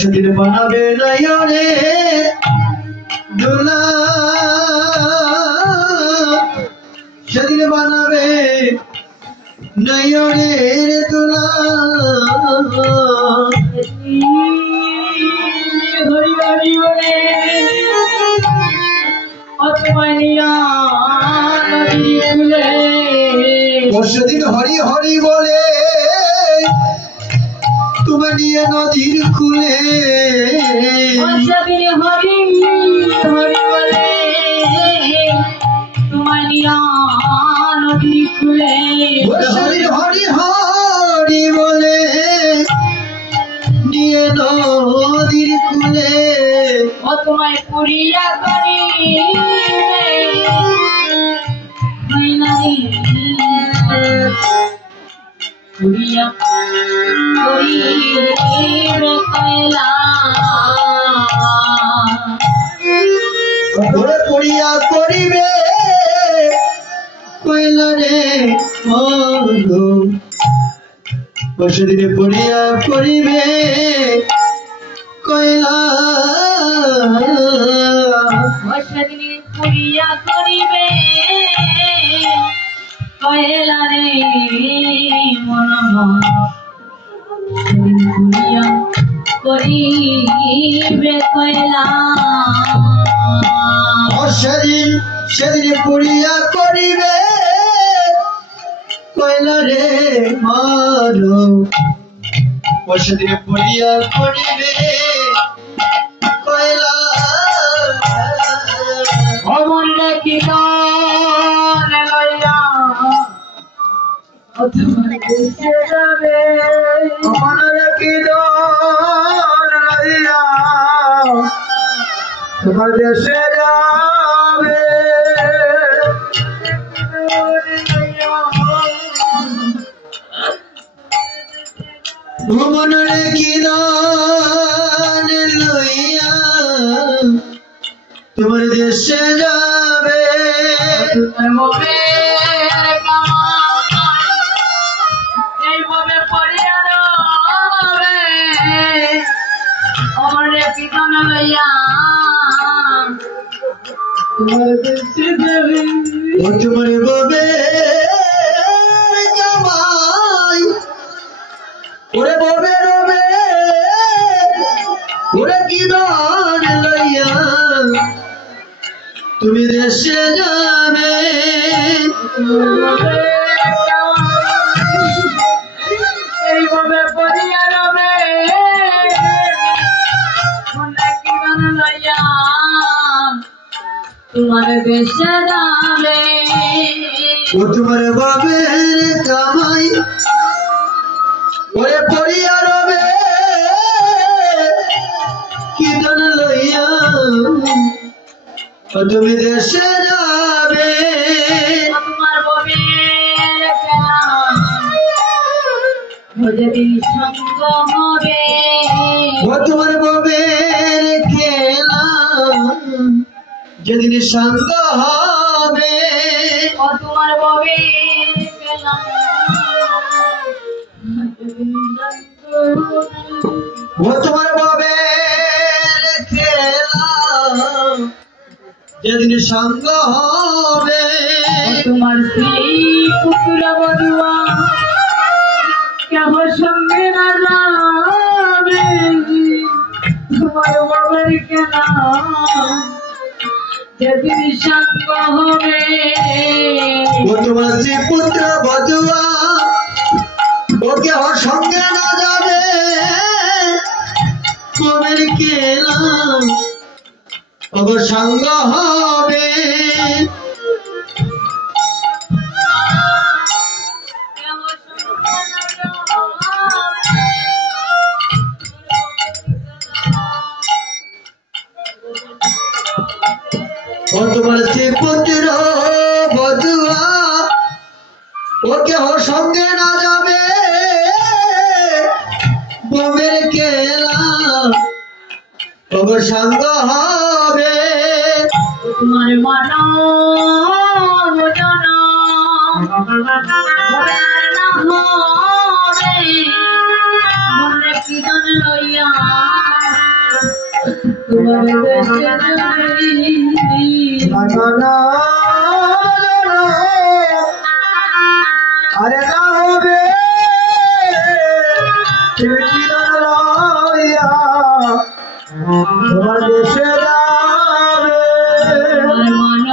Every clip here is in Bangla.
সেদিন বানাবে নয়নে দোলা, সেদিন বানাবে নয়নের দোলা। হরি হরি বলে সেদিন হরি হরি বলে তুমি নিয়ে নদীর খুলে, সেদিন হরি হরি বলে তোমার নদীর খুলে, সেদিন হরি হরি বলে নিয়ে নদীর খুলে। ও তোমায় পুরিয়া করি পুরিয়া করি কয়লা ঘরে পড়িয়া করিবে কয়লা রে মনো, সেদিনে পড়িয়া করিবে কয়লা। সেদিনে পুরিয়া করিবে কয়লা রে মন, সেদিন পুরিয়া করিবে কয়লা। সেদিন সেদিন পড়িয়া করিবে কয়লা রে মনো, সেদিনে পড়িয়া করিবে কয়লা। অমূল্য কি লইয়া তোমার দেশে যাবে, অমূল্য কি লইয়া তোমার দেশে যাবে। ভ্রমণের কিরণ লইয়া তোমার দেশে যাবে। এইভাবে পড়িয়া রবে অমূল্য কীর্তন লইয়া তোমার দেশে যাবে। ও তোমার ববে কামাই, ওরে ববে রবে ওরে কিরণ লইয়া তুমি দেশে যাবে। এইভাবে পড়িয়া রবে কীর্তন লইয়া তোমার দেশে যাবে। ও তোমার বাবের কামাই, ওরে পড়িয়া রবে কীর্তন লইয়া ও তুমি দেশে যাবে। তোমার ববের খেলা যেদিন সঙ্গ হবে, ও তোমার ববের খেলা যেদিন সঙ্গ হবে। ও তোমার ববের খেলা যেদিন সঙ্গ হবে। ও তোমার ববের খেলা যেদিন সঙ্গ হবে। তোমার স্ত্রী পুত্র বধুয়া কেমন সঙ্গে না যাবে, তোমার বাবার কেনা যেদিন সঙ্গ হবে। ও তোমার স্ত্রী পুত্র বধুয়া ওকে ওর সঙ্গে না যাবে, তোমার কেলা ওর সঙ্গ হবে। ও তোমার স্ত্রী পুত্র বধুয়া ওকে ওর সঙ্গে না যাবে, ববের কেলা ওর সঙ্গ হবে। তোমার মানো মনে কিরণ লইয়া তোমার দেশে যাবি আরে না হবে তোমার দেশে যাবে তোমার মানব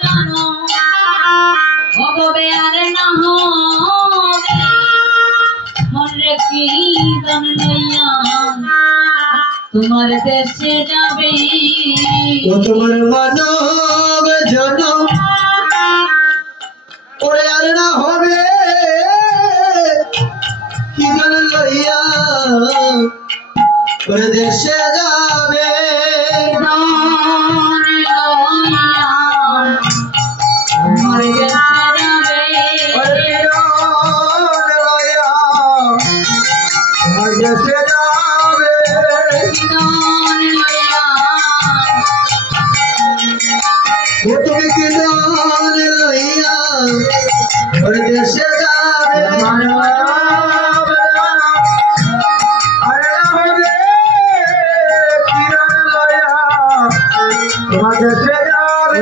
জানো হবে আর না হবে মনে কিরণ লইয়া তোমার দেশে যাবে ও তোমার মানব জনম ওরে আর না হবে কি গান লইয়া ওরে দেশে যাবে তোমার দেশে যাবে ওরে গান লইয়া তোমার দেশে যাবে ও তুমি কি গান লইয়া ওরে দেশে যাবে তোমার দেশে যাবে